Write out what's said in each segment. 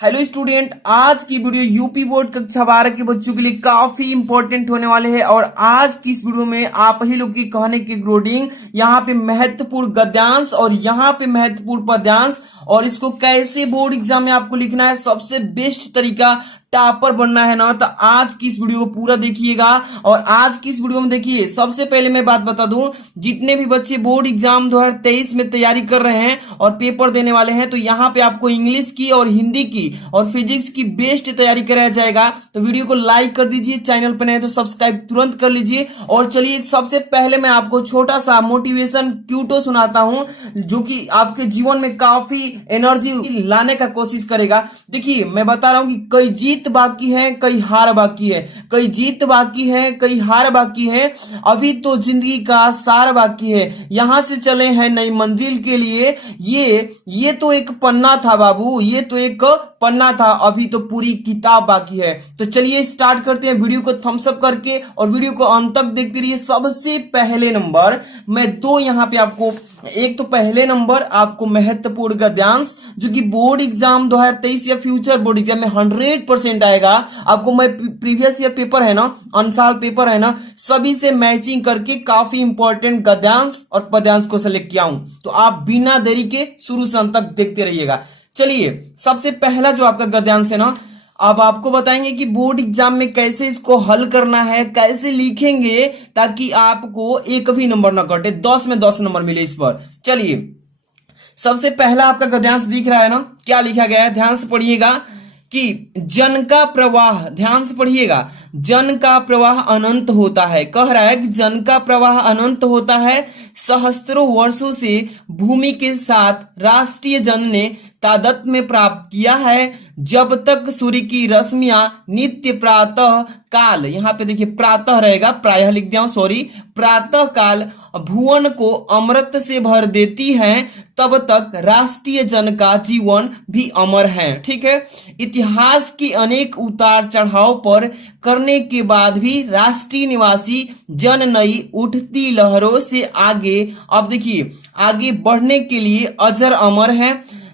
Hello student, आज की video UP board कक्षा 12 के बच्चों के लिए काफी इंपॉर्टेंट होने वाले हैं। और आज की इस वीडियो में आप ही लोग की कहने के अकॉर्डिंग यहाँ पे महत्वपूर्ण गद्यांश और यहाँ पे महत्वपूर्ण पद्यांश और इसको कैसे बोर्ड एग्जाम में आपको लिखना है, सबसे बेस्ट तरीका टॉपर बनना है ना, तो आज की इस वीडियो को पूरा देखिएगा। और आज की इस वीडियो में देखिए, सबसे पहले मैं बात बता दूं, जितने भी बच्चे बोर्ड एग्जाम 2023 में तैयारी कर रहे हैं और पेपर देने वाले हैं, तो यहाँ पे आपको इंग्लिश की और हिंदी की और फिजिक्स की बेस्ट तैयारी कराया जाएगा। तो वीडियो को लाइक कर दीजिए, चैनल पर नए तो सब्सक्राइब तुरंत कर लीजिए। और चलिए, सबसे पहले मैं आपको छोटा सा मोटिवेशन क्यूटो सुनाता हूं, जो कि आपके जीवन में काफी एनर्जी लाने का कोशिश करेगा। देखिए, मैं बता रहा हूं कि कई जीत बाकी है, कई हार बाकी है, कई जीत बाकी है, कई हार बाकी है, अभी तो जिंदगी का सार बाकी है, यहां से चले हैं नई मंजिल के लिए। ये तो एक पन्ना था बाबू, ये तो एक पन्ना था, अभी तो पूरी किताब बाकी है। तो चलिए स्टार्ट करते हैं वीडियो को थम्स अप करके, और वीडियो को अंत तक देखते रहिए। सबसे पहले नंबर मैं दो यहां पे आपको, एक तो पहले नंबर आपको महत्वपूर्ण गद्यांश, जो कि बोर्ड एग्जाम 2023 या फ्यूचर बोर्ड एग्जाम में 100% आएगा। आपको मैं प्रीवियस ईयर पेपर है ना, अनसाल पेपर है ना, सभी से मैचिंग करके काफी इंपॉर्टेंट गद्यांश और पद्यांश को सेलेक्ट किया हूं। तो आप बिना देरी के शुरू से अंत तक देखते रहिएगा। चलिए, सबसे पहला जो आपका गद्यांश है ना, अब आपको बताएंगे कि बोर्ड एग्जाम में कैसे इसको हल करना है, कैसे लिखेंगे ताकि आपको एक भी नंबर ना कटे, 10 में 10 नंबर मिले इस पर। चलिए, सबसे पहला आपका गद्यांश दिख रहा है ना, क्या लिखा गया है, ध्यान से पढ़िएगा कि जन का प्रवाह, ध्यान से पढ़िएगा, जन का प्रवाह अनंत होता है। कह रहा है कि जन का प्रवाह अनंत होता है, सहस्त्रों वर्षों से भूमि के साथ राष्ट्रीय जन ने तादात्म्य में प्राप्त किया है। जब तक सूर्य की रश्मियां नित्य प्रातः काल, यहां पे देखिए प्रातः रहेगा, प्रायः लिख दिया, सॉरी, प्रातः काल भुवन को अमृत से भर देती हैं, तब तक राष्ट्रीय जन का जीवन भी अमर है। ठीक है, इतिहास की अनेक उतार चढ़ाव पर करने के बाद भी राष्ट्रीय निवासी जन नई उठती लहरों से आगे, अब देखिए, आगे बढ़ने के लिए अजर अमर है।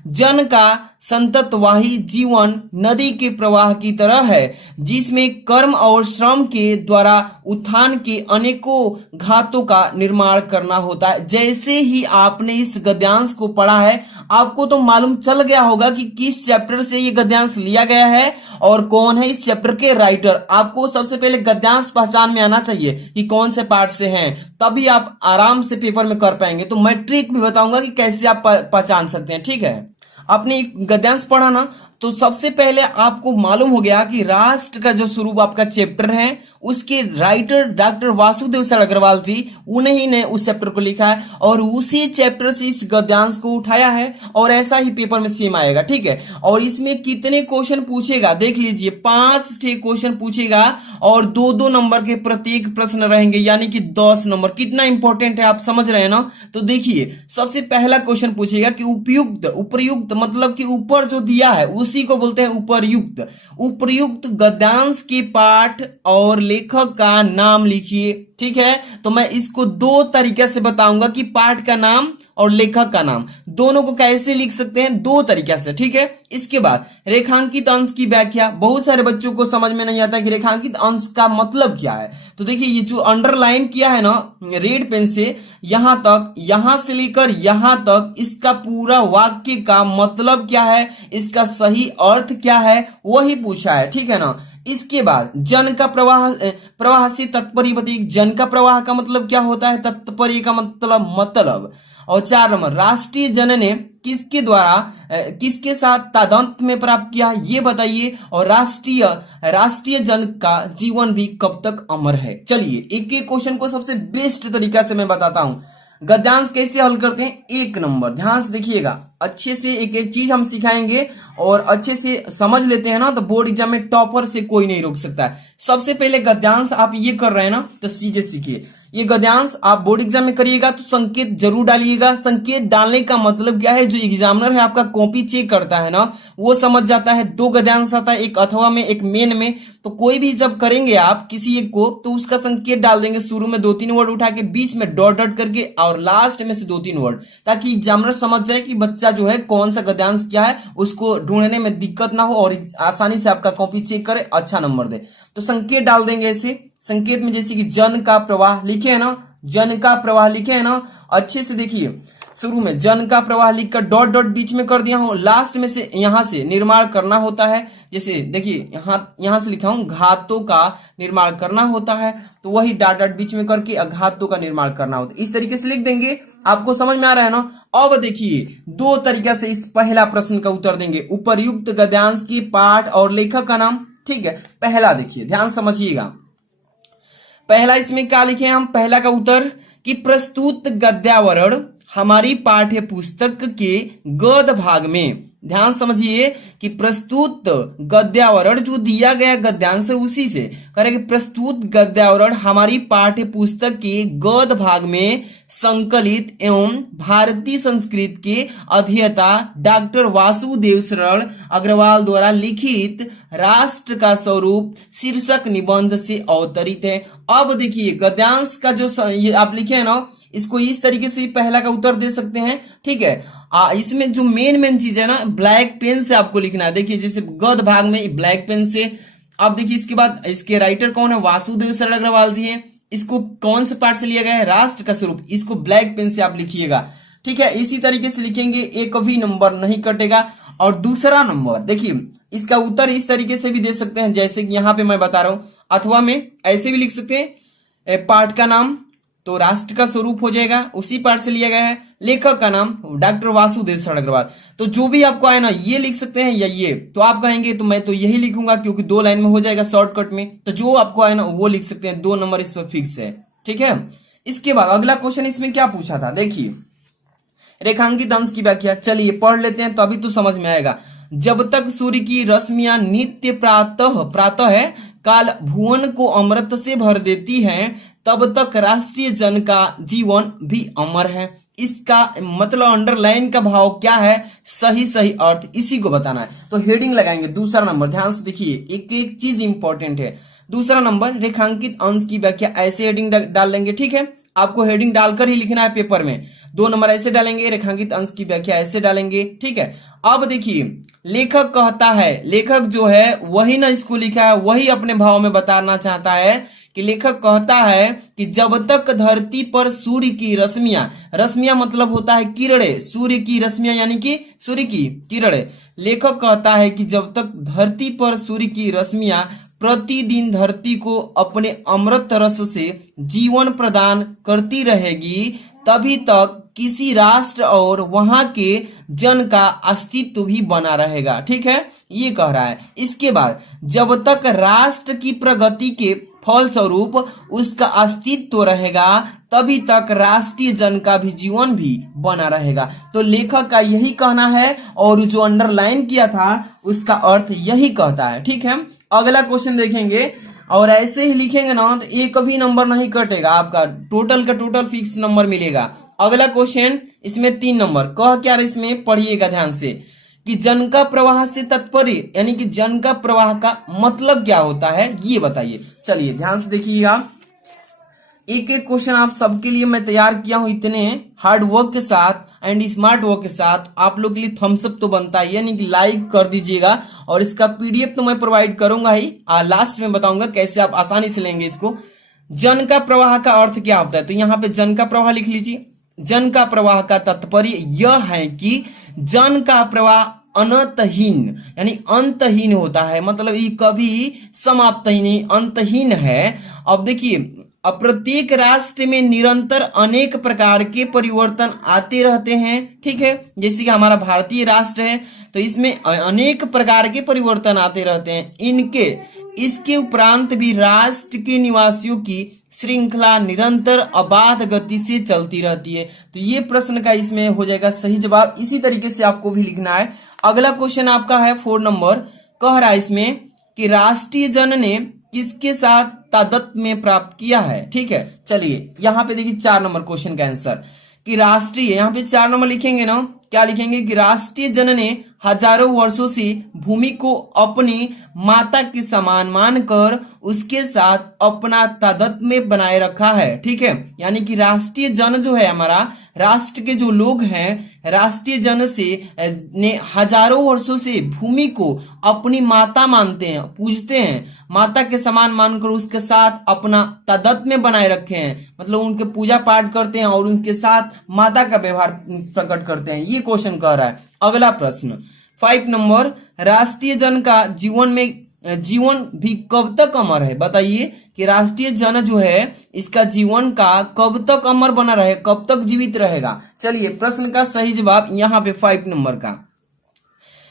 जन का संततवाही जीवन नदी के प्रवाह की तरह है, जिसमें कर्म और श्रम के द्वारा उत्थान के अनेकों घातों का निर्माण करना होता है। जैसे ही आपने इस गद्यांश को पढ़ा है, आपको तो मालूम चल गया होगा कि किस चैप्टर से ये गद्यांश लिया गया है और कौन है इस चैप्टर के राइटर। आपको सबसे पहले गद्यांश पहचान में आना चाहिए कि कौन से पार्ट से हैं, तभी आप आराम से पेपर में कर पाएंगे। तो मैं ट्रिक भी बताऊंगा कि कैसे आप पहचान सकते हैं। ठीक है, आपने गद्यांश पढ़ा ना, तो सबसे पहले आपको मालूम हो गया कि राष्ट्र का जो स्वरूप आपका चैप्टर है, उसके writer doctor Vasudev sir Agrawal ji, उन्हीं ने उस चैप्टर को लिखा है और उसी चैप्टर से इस गद्यांश को उठाया है, और ऐसा ही पेपर में सेम आएगा। ठीक है, और इसमें कितने क्वेश्चन पूछेगा देख लीजिए, 5 क्वेश्चन पूछेगा और 2-2 नंबर के प्रत्येक प्रश्न रहेंगे, यानी कि 10 नंबर। कितना इंपॉर्टेंट है आप समझ रहे हैं ना। तो देखिए, सबसे पहला क्वेश्चन पूछेगा कि उपयुक्त, उपर्युक्त मतलब कि ऊपर जो दिया है उसी को बोलते हैं उपर्युक्त। उपर्युक्त गद्यांश के पाठ और लेखक का नाम लिखिए। ठीक है, तो मैं इसको 2 तरीके से बताऊंगा कि पाठ का नाम और लेखक का नाम दोनों को कैसे लिख सकते हैं, 2 तरीके से। ठीक है, इसके बाद रेखांकित अंश की व्याख्या। बहुत सारे बच्चों को समझ में नहीं आता कि रेखांकित अंश का मतलब क्या है। तो देखिए, ये जो अंडरलाइन किया है ना रेड पेन से, यहां तक, यहां से लेकर यहां तक, इसका पूरा वाक्य का मतलब क्या है, इसका सही अर्थ क्या है, वही पूछा है। ठीक है ना। इसके बाद जन का प्रवाह से तात्पर्य बताइए। जन का प्रवाह का मतलब क्या होता है, तात्पर्य का मतलब। और 4 नंबर, राष्ट्रीय जन ने किसके द्वारा, किसके साथ तादात्म्य में प्राप्त किया, ये बताइए। और राष्ट्रीय जन का जीवन भी कब तक अमर है। चलिए, एक एक क्वेश्चन को सबसे बेस्ट तरीका से मैं बताता हूं। गद्यांश कैसे हल करते हैं, 1 नंबर, ध्यान से देखिएगा, अच्छे से एक एक चीज हम सिखाएंगे और अच्छे से समझ लेते हैं ना, तो बोर्ड एग्जाम में टॉपर से कोई नहीं रोक सकता है। सबसे पहले गद्यांश आप ये कर रहे हैं ना, तो सीधे सीखिए। ये गद्यांश आप बोर्ड एग्जाम में करिएगा तो संकेत जरूर डालिएगा। संकेत डालने का मतलब क्या है, जो एग्जामिनर है आपका कॉपी चेक करता है ना, वो समझ जाता है। दो गद्यांश आता है, एक अथवा में एक मेन में। तो कोई भी जब करेंगे आप किसी एक को, तो उसका संकेत डाल देंगे। शुरू में 2-3 वर्ड उठा के, बीच में डॉट डॉट करके, और लास्ट में से 2-3 वर्ड, ताकि एग्जामिनर समझ जाए कि बच्चा जो है कौन सा गद्यांश क्या है, उसको ढूंढने में दिक्कत ना हो और आसानी से आपका कॉपी चेक करे, अच्छा नंबर दे। तो संकेत डाल देंगे ऐसे। संकेत में जैसे कि जन का प्रवाह लिखे है ना, जन का प्रवाह लिखे है ना, अच्छे से देखिए। शुरू में जन का प्रवाह लिखकर डॉट डॉट बीच में कर दिया हूं, लास्ट में से यहां से निर्माण करना होता है। जैसे देखिए यहां से लिखा हूं घातों का निर्माण करना होता है, तो वही डॉट डॉट बीच में करके अघातों का निर्माण करना होता है। इस तरीके से लिख देंगे। आपको समझ में आ रहा है ना। अब देखिए दो तरीका से इस पहला प्रश्न का उत्तर देंगे। उपर्युक्त गद्यांश की पाठ और लेखक का नाम, ठीक है। पहला देखिए, ध्यान समझिएगा। पहला इसमें क्या लिखे हम, पहला का उत्तर कि प्रस्तुत गद्यावरण हमारी पाठ्य पुस्तक के गद्य भाग में, ध्यान समझिए कि प्रस्तुत गद्यावरण जो दिया गया गद्यांश है उसी से करेंगे। प्रस्तुत गद्यावरण हमारी पाठ्य पुस्तक के गद्य भाग में संकलित एवं भारतीय संस्कृत के अध्येता डॉक्टर वासुदेव शरण अग्रवाल द्वारा लिखित राष्ट्र का स्वरूप शीर्षक निबंध से अवतरित है। अब देखिए गद्यांश का जो ये आप लिखे है ना, इसको इस तरीके से पहला का उत्तर दे सकते हैं, ठीक है। इसमें जो मेन चीज है ना, ब्लैक पेन से आपको लिखना है। देखिए जैसे गद्य भाग में ब्लैक पेन से। अब देखिए इसके बाद इसके राइटर कौन है, वासुदेव शरण अग्रवाल जी हैं। इसको कौन से पार्ट से लिया गया है, राष्ट्र का स्वरूप। इसको ब्लैक पेन से आप लिखिएगा, ठीक है। इसी तरीके से लिखेंगे, एक भी नंबर नहीं कटेगा। और दूसरा नंबर देखिए, इसका उत्तर इस तरीके से भी दे सकते हैं, जैसे कि यहां पे मैं बता रहा हूं। अथवा में ऐसे भी लिख सकते हैं, पाठ का नाम तो राष्ट्र का स्वरूप हो जाएगा, उसी पाठ से लिया गया है। लेखक का नाम डॉक्टर वासुदेव शरण अग्रवाल। तो जो भी आपको आए ना, ये लिख सकते हैं या ये। तो आप कहेंगे तो मैं तो यही लिखूंगा, क्योंकि 2 लाइन में हो जाएगा शॉर्टकट में। तो जो आपको आए ना वो लिख सकते हैं, 2 नंबर इस पर फिक्स है, ठीक है। इसके बाद अगला क्वेश्चन इसमें क्या पूछा था, देखिए रेखांकित अंश की व्याख्या। चलिए पढ़ लेते हैं, तो अभी तो समझ में आएगा। जब तक सूर्य की रश्मियां नित्य प्रातः काल भुवन को अमृत से भर देती हैं, तब तक राष्ट्रीय जन का जीवन भी अमर है। इसका मतलब अंडरलाइन का भाव क्या है, सही सही अर्थ, इसी को बताना है। तो हेडिंग लगाएंगे दूसरा नंबर। ध्यान से देखिए, एक एक चीज इंपॉर्टेंट है। दूसरा नंबर रेखांकित अंश की व्याख्या, ऐसे हेडिंग डाल लेंगे, ठीक है। आपको हेडिंग डालकर ही लिखना है पेपर में। 2 नंबर ऐसे डालेंगे, रेखांकित अंश की व्याख्या ऐसे डालेंगे, ठीक है। अब देखिए लेखक कहता है, लेखक जो है वही ना इसको लिखा है, वही अपने भाव में बताना चाहता है कि लेखक कहता है कि जब तक धरती पर सूर्य की रश्मियां मतलब होता है किरणें, सूर्य की रश्मियां यानी कि सूर्य की किरणें। लेखक कहता है कि जब तक धरती पर सूर्य की रश्मियां प्रतिदिन धरती को अपने अमृत रस से जीवन प्रदान करती रहेगी, तभी तक किसी राष्ट्र और वहां के जन का अस्तित्व भी बना रहेगा, ठीक है, ये कह रहा है। इसके बाद जब तक राष्ट्र की प्रगति के फलस्वरूप उसका अस्तित्व रहेगा, तभी तक राष्ट्रीय जन का भी जीवन भी बना रहेगा। तो लेखक का यही कहना है, और जो अंडरलाइन किया था उसका अर्थ यही कहता है, ठीक है। अगला क्वेश्चन देखेंगे, और ऐसे ही लिखेंगे ना तो एक भी नंबर नहीं कटेगा, आपका टोटल का टोटल फिक्स नंबर मिलेगा। अगला क्वेश्चन इसमें 3 नंबर कह क्या, इसमें पढ़िएगा ध्यान से कि जन का प्रवाह से तात्पर्य, यानी कि जन का प्रवाह का मतलब क्या होता है, ये बताइए। चलिए ध्यान से देखिएगा, एक एक क्वेश्चन आप सबके लिए मैं तैयार किया हूं, इतने हार्ड वर्क के साथ एंड स्मार्ट वर्क के साथ। आप लोग के लिए थम्स अप तो बनता है, यानी कि लाइक कर दीजिएगा, और इसका पीडीएफ तो मैं प्रोवाइड करूंगा ही, लास्ट में बताऊंगा कैसे आप आसानी से लेंगे इसको। जन का प्रवाह का अर्थ क्या होता है, तो यहाँ पे जन का प्रवाह लिख लीजिए। जन का प्रवाह का तात्पर्य यह है कि जन का प्रवाह अनंतहीन यानी अंतहीन होता है, मतलब ये कभी समाप्त ही नहीं, अंतहीन है। अब देखिए, अब प्रत्येक राष्ट्र में निरंतर अनेक प्रकार के परिवर्तन आते रहते हैं, ठीक है। जैसे कि हमारा भारतीय राष्ट्र है, तो इसमें अनेक प्रकार के परिवर्तन आते रहते हैं। इसके उपरांत भी राष्ट्र के निवासियों की श्रृंखला निरंतर अबाध गति से चलती रहती है। तो ये प्रश्न का इसमें हो जाएगा सही जवाब। इसी तरीके से आपको भी लिखना है। अगला क्वेश्चन आपका है 4 नंबर, कह रहा है इसमें कि राष्ट्रीय जन ने किसके साथ तादात्म्य में प्राप्त किया है। ठीक है, चलिए यहाँ पे देखिए 4 नंबर क्वेश्चन का आंसर कि राष्ट्रीय, यहाँ पे 4 नंबर लिखेंगे ना, क्या लिखेंगे कि राष्ट्रीय जन ने हजारों वर्षों से भूमि को अपनी माता के समान मानकर उसके साथ अपना तादात्म्य बनाए रखा है। ठीक है, यानी कि राष्ट्रीय जन जो है हमारा, राष्ट्र के जो लोग हैं, राष्ट्रीय जन से ने हजारों वर्षों से भूमि को अपनी माता मानते हैं, पूजते हैं, माता के समान मानकर उसके साथ अपना तादात्म्य बनाए रखे हैं, मतलब उनके पूजा पाठ करते हैं और उनके साथ माता का व्यवहार प्रकट करते हैं। ये क्वेश्चन कह रहा है। अगला प्रश्न 5 नंबर, राष्ट्रीय जन का जीवन भी कब तक अमर है। बताइए कि राष्ट्रीय जन जो है इसका जीवन का कब तक अमर बना रहे, कब तक जीवित रहेगा। चलिए प्रश्न का सही जवाब यहाँ पे 5 नंबर का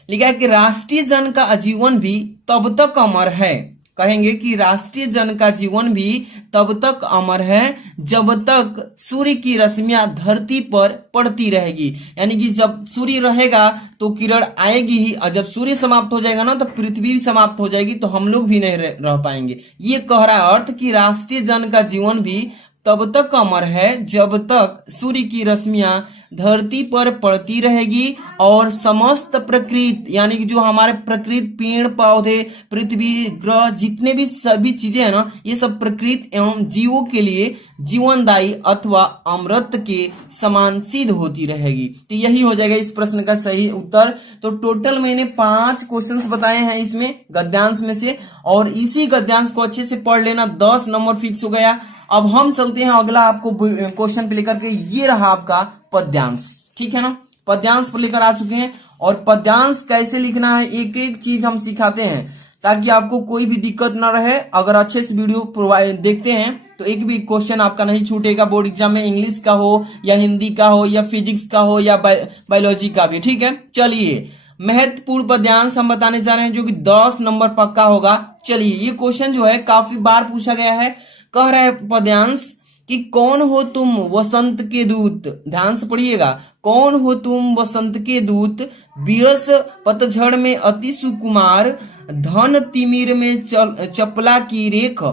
लिखा है कि राष्ट्रीय जन का जीवन भी तब तक अमर है। कहेंगे कि राष्ट्रीय जन का जीवन भी तब तक अमर है जब तक सूर्य की रश्मियां धरती पर पड़ती रहेगी, यानी कि जब सूर्य रहेगा तो किरण आएगी ही, और जब सूर्य समाप्त हो जाएगा ना तो पृथ्वी भी समाप्त हो जाएगी, तो हम लोग भी नहीं रह पाएंगे। ये कह रहा है अर्थ कि राष्ट्रीय जन का जीवन भी तब तक अमर है जब तक सूर्य की रश्मियां धरती पर पड़ती रहेगी और समस्त प्रकृति, यानी कि जो हमारे प्रकृति, पेड़ पौधे, पृथ्वी, ग्रह, जितने भी सभी चीजें हैं ना, ये सब प्रकृति एवं जीवों के लिए जीवनदायी अथवा अमृत के समान सिद्ध होती रहेगी। तो यही हो जाएगा इस प्रश्न का सही उत्तर। तो टोटल मैंने 5 क्वेश्चंस बताए हैं इसमें गद्यांश में से, और इसी गद्यांश को अच्छे से पढ़ लेना, 10 नंबर फिक्स हो गया। अब हम चलते हैं अगला आपको क्वेश्चन पे लेकर के, ये रहा आपका पद्यांश। ठीक है ना, पद्यांश पर लेकर आ चुके हैं, और पद्यांश कैसे लिखना है एक एक चीज हम सिखाते हैं ताकि आपको कोई भी दिक्कत ना रहे। अगर अच्छे से वीडियो प्रोवाइड देखते हैं तो एक भी क्वेश्चन आपका नहीं छूटेगा बोर्ड एग्जाम में, इंग्लिश का हो या हिंदी का हो या फिजिक्स का हो या बायोलॉजी का भी। ठीक है, चलिए महत्वपूर्ण पद्यांश हम बताने जा रहे हैं जो कि 10 नंबर पक्का होगा। चलिए ये क्वेश्चन जो है काफी बार पूछा गया है। कह रहा है पद्यांश कि कौन हो तुम वसंत के दूत, ध्यान से पढ़िएगा, कौन हो तुम वसंत के दूत, बिरस पतझड़ में अति सुकुमार, धन तिमिर में चपला की रेख,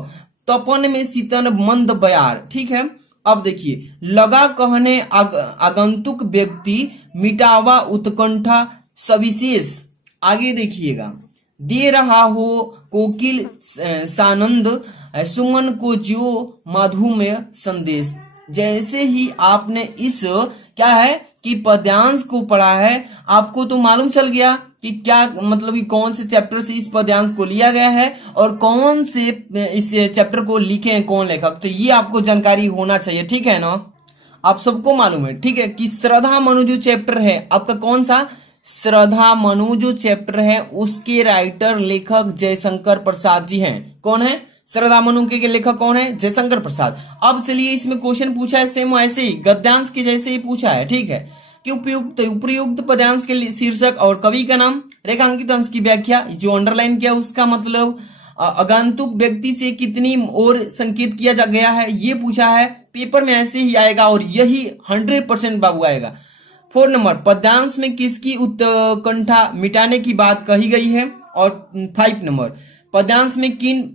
तपन में शीतन मंद बयार। ठीक है, अब देखिए, लगा कहने आगंतुक व्यक्ति, मिटावा उत्कंठा सविशेष। आगे देखिएगा, दे रहा हो कोकिल सानंद, सुमन को जो मधुमेह संदेश। जैसे ही आपने इस क्या है कि पद्यांश को पढ़ा है, आपको तो मालूम चल गया कि क्या मतलब कि कौन से चैप्टर से इस पद्यांश को लिया गया है और कौन से इस चैप्टर को लिखे हैं कौन लेखक, तो ये आपको जानकारी होना चाहिए। ठीक है ना, आप सबको मालूम है। ठीक है, कि श्रद्धा मनु जो चैप्टर है आपका, कौन सा, श्रद्धा मनु जो चैप्टर है उसके राइटर लेखक जयशंकर प्रसाद जी हैं। कौन है, श्रद्धा मनु के लेखक कौन है, जयशंकर प्रसाद। अब चलिए इसमें क्वेश्चन पूछा है सेम ऐसे ही गद्यांश के जैसे ही पूछा है। ठीक है, कि उपयुक्त पद्यांश के शीर्षक और कवि का नाम, रेखांकित अंश की व्याख्या, जो अंडरलाइन किया उसका मतलब, आगंतुक व्यक्ति से कितनी और संकेत किया जा गया है, ये पूछा है। पेपर में ऐसे ही आएगा और यही 100% बाबू आएगा। 4 नंबर, पद्यांश में किसकी उत्कंठा मिटाने की बात कही गई है। और 5 नंबर, पद्यांश में किन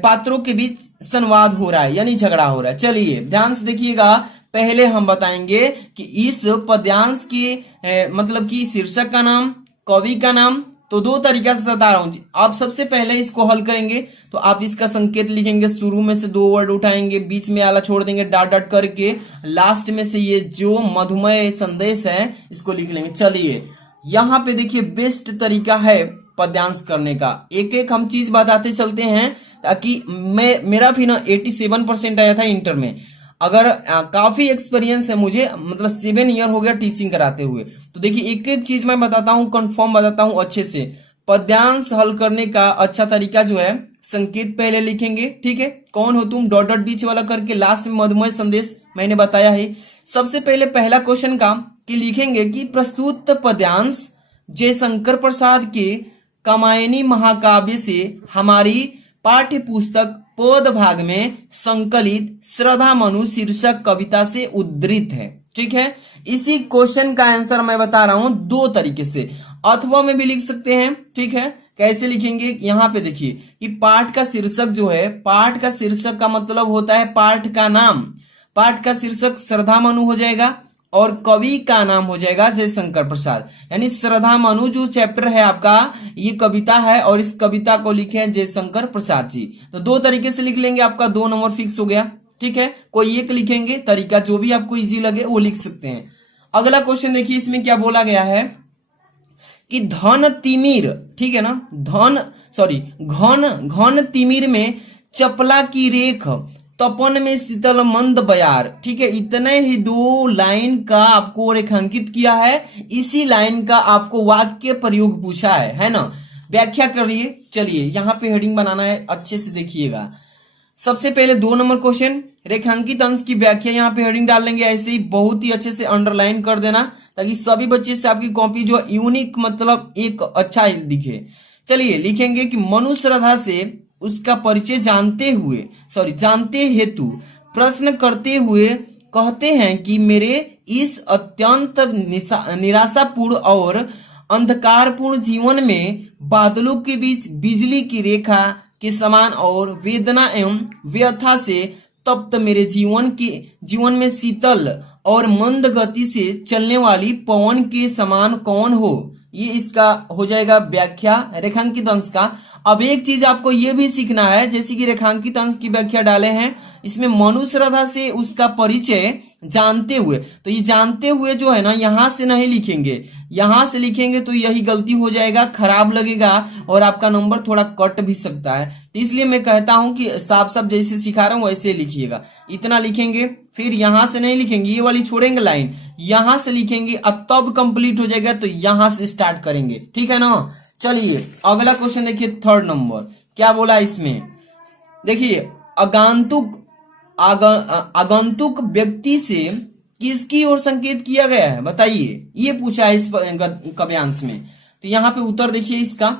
पात्रों के बीच संवाद हो रहा है, यानी झगड़ा हो रहा है। चलिए ध्यान से देखिएगा, पहले हम बताएंगे कि इस पद्यांश के मतलब कि शीर्षक का नाम, कवि का नाम, तो 2 तरीका से बता रहा हूं। आप सबसे पहले इसको हल करेंगे तो आप इसका संकेत लिखेंगे, शुरू में से 2 वर्ड उठाएंगे, बीच में आला छोड़ देंगे डॉट डॉट करके, लास्ट में से ये जो मधुमेह संदेश है इसको लिख लेंगे। चलिए यहाँ पे देखिए बेस्ट तरीका है पद्यांश करने का, एक एक हम चीज बताते चलते हैं ताकि मेरा भी ना 87% आया था इंटर में। अगर काफी एक्सपीरियंस है मुझे, मतलब 7 ईयर हो गया टीचिंग कराते हुए, तो देखिए एक एक चीज मैं बताता हूँ, कंफर्म बताता हूँ अच्छे से। पद्यांश हल करने का अच्छा तरीका जो है, संकेत पहले लिखेंगे। ठीक है, कौन हो तुम डॉट डॉट बीच वाला करके, लास्ट में मधुमेह संदेश मैंने बताया है। सबसे पहले पहला क्वेश्चन का कि लिखेंगे कि प्रस्तुत पद्यांश जयशंकर प्रसाद के कामायनी महाकाव्य से हमारी पाठ्य पुस्तक पद भाग में संकलित श्रद्धा मनु शीर्षक कविता से उद्धृत है। ठीक है, इसी क्वेश्चन का आंसर मैं बता रहा हूं 2 तरीके से, अथवा में भी लिख सकते हैं। ठीक है, कैसे लिखेंगे, यहाँ पे देखिए कि पाठ का शीर्षक जो है, पाठ का शीर्षक का मतलब होता है पाठ का नाम। पाठ का शीर्षक श्रद्धा मनु हो जाएगा और कवि का नाम हो जाएगा जयशंकर प्रसाद। यानी श्रद्धा मनु जो चैप्टर है आपका, ये कविता है और इस कविता को लिखे हैं जयशंकर प्रसाद जी। तो दो तरीके से लिख लेंगे, आपका 2 नंबर फिक्स हो गया। ठीक है, कोई एक लिखेंगे, तरीका जो भी आपको इजी लगे वो लिख सकते हैं। अगला क्वेश्चन देखिए, इसमें क्या बोला गया है कि धन तिमिर, ठीक है ना, घन तिमिर में चपला की रेख, तपन में शीतल मंद बयार। ठीक है, इतने ही 2 लाइन का आपको रेखांकित किया है, इसी लाइन का आपको वाक्य प्रयोग पूछा है ना। व्याख्या करिए। चलिए यहाँ पे हेडिंग बनाना है, अच्छे से देखिएगा। सबसे पहले 2 नंबर क्वेश्चन, रेखांकित अंश की व्याख्या, यहाँ पे हेडिंग डाल लेंगे, ऐसे ही बहुत ही अच्छे से अंडरलाइन कर देना ताकि सभी बच्चे से आपकी कॉपी जो यूनिक मतलब एक अच्छा दिखे। चलिए लिखेंगे कि मनु श्रद्धा से उसका परिचय जानते हेतु प्रश्न करते हुए कहते हैं कि मेरे इस अत्यंत निराशापूर्ण और अंधकारपूर्ण जीवन में बादलों के बीच बिजली की रेखा के समान और वेदना एवं व्यथा से तप्त मेरे जीवन में शीतल और मंद गति से चलने वाली पवन के समान कौन हो। ये इसका हो जाएगा व्याख्या रेखांकित अंश का। अब एक चीज आपको ये भी सीखना है, जैसे कि रेखांकित अंश की व्याख्या डाले हैं, इसमें मनु श्रद्धा से उसका परिचय जानते हुए, तो ये जानते हुए जो है ना, यहां से नहीं लिखेंगे, यहां से लिखेंगे तो यही गलती हो जाएगा, खराब लगेगा और आपका नंबर थोड़ा कट भी सकता है। तो इसलिए मैं कहता हूं कि साफ साफ जैसे सिखा रहा हूं वैसे लिखिएगा। इतना लिखेंगे, फिर यहां से नहीं लिखेंगे, ये वाली छोड़ेंगे लाइन, यहां से लिखेंगे, तब कंप्लीट हो जाएगा तो यहां से स्टार्ट करेंगे। ठीक है ना। चलिए अगला क्वेश्चन देखिए, 3rd नंबर क्या बोला इसमें, देखिए आगंतुक व्यक्ति से किसकी ओर संकेत किया गया है, बताइए, ये पूछा है इस काव्यांश में। तो यहाँ पे उत्तर देखिए इसका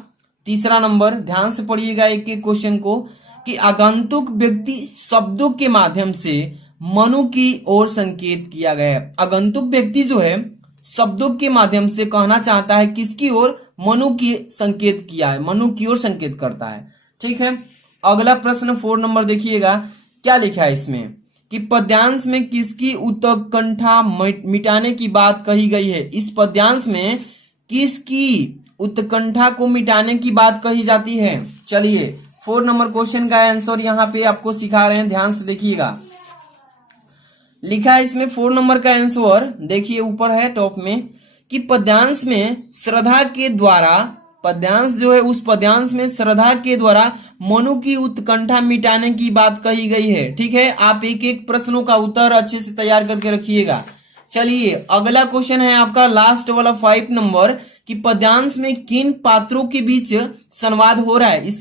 3रा नंबर, ध्यान से पढ़िएगा एक एक क्वेश्चन को, कि आगंतुक व्यक्ति शब्दों के माध्यम से मनु की ओर संकेत किया गया है। आगंतुक व्यक्ति जो है शब्दों के माध्यम से कहना चाहता है किसकी ओर, मनु की संकेत किया है, मनु की ओर संकेत करता है। ठीक है, अगला प्रश्न 4 नंबर देखिएगा, क्या लिखा है इसमें कि पद्यांश में किसकी उत्कंठा मिटाने की बात कही गई है। इस पद्यांश में किसकी उत्कंठा को मिटाने की बात कही जाती है। चलिए 4 नंबर क्वेश्चन का आंसर यहाँ पे आपको सिखा रहे हैं, ध्यान से देखिएगा। लिखा है इसमें 4 नंबर का आंसर, देखिए ऊपर है टॉप में, कि पद्यांश में श्रद्धा के द्वारा, पद्यांश जो है उस पद्यांश में श्रद्धा के द्वारा मनु की उत्कंठा मिटाने की बात कही गई है। ठीक है, आप एक एक प्रश्नों का उत्तर अच्छे से तैयार करके रखिएगा। चलिए अगला क्वेश्चन है आपका लास्ट वाला 5 नंबर, कि पद्यांश में किन पात्रों के बीच संवाद हो रहा है।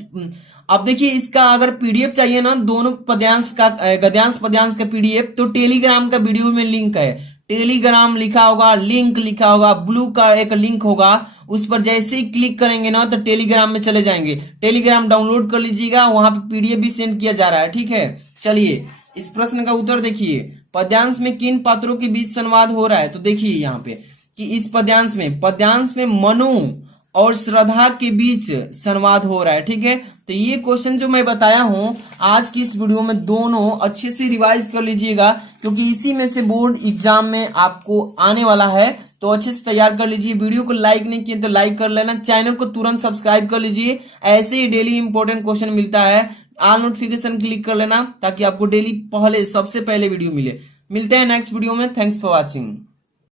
अब देखिए इसका अगर पीडीएफ चाहिए ना, दोनों पद्यांश का, गद्यांश पद्यांश का पीडीएफ, तो टेलीग्राम का वीडियो में लिंक है, टेलीग्राम लिखा होगा, लिंक लिखा होगा, ब्लू का एक लिंक होगा, उस पर जैसे ही क्लिक करेंगे ना तो टेलीग्राम में चले जाएंगे। टेलीग्राम डाउनलोड कर लीजिएगा, वहां पे पीडीएफ भी सेंड किया जा रहा है। ठीक है, चलिए इस प्रश्न का उत्तर देखिए, पद्यांश में किन पात्रों के बीच संवाद हो रहा है। तो देखिए यहाँ पे कि इस पद्यांश में मनु और श्रद्धा के बीच संवाद हो रहा है। ठीक है, तो ये क्वेश्चन जो मैं बताया हूं आज की इस वीडियो में, दोनों अच्छे से रिवाइज कर लीजिएगा, क्योंकि इसी में से बोर्ड एग्जाम में आपको आने वाला है, तो अच्छे से तैयार कर लीजिए। वीडियो को लाइक नहीं किए तो लाइक कर लेना, चैनल को तुरंत सब्सक्राइब कर लीजिए, ऐसे ही डेली इंपॉर्टेंट क्वेश्चन मिलता है, ऑल नोटिफिकेशन क्लिक कर लेना ताकि आपको डेली सबसे पहले वीडियो मिले। मिलते हैं नेक्स्ट वीडियो में, थैंक्स फॉर वॉचिंग।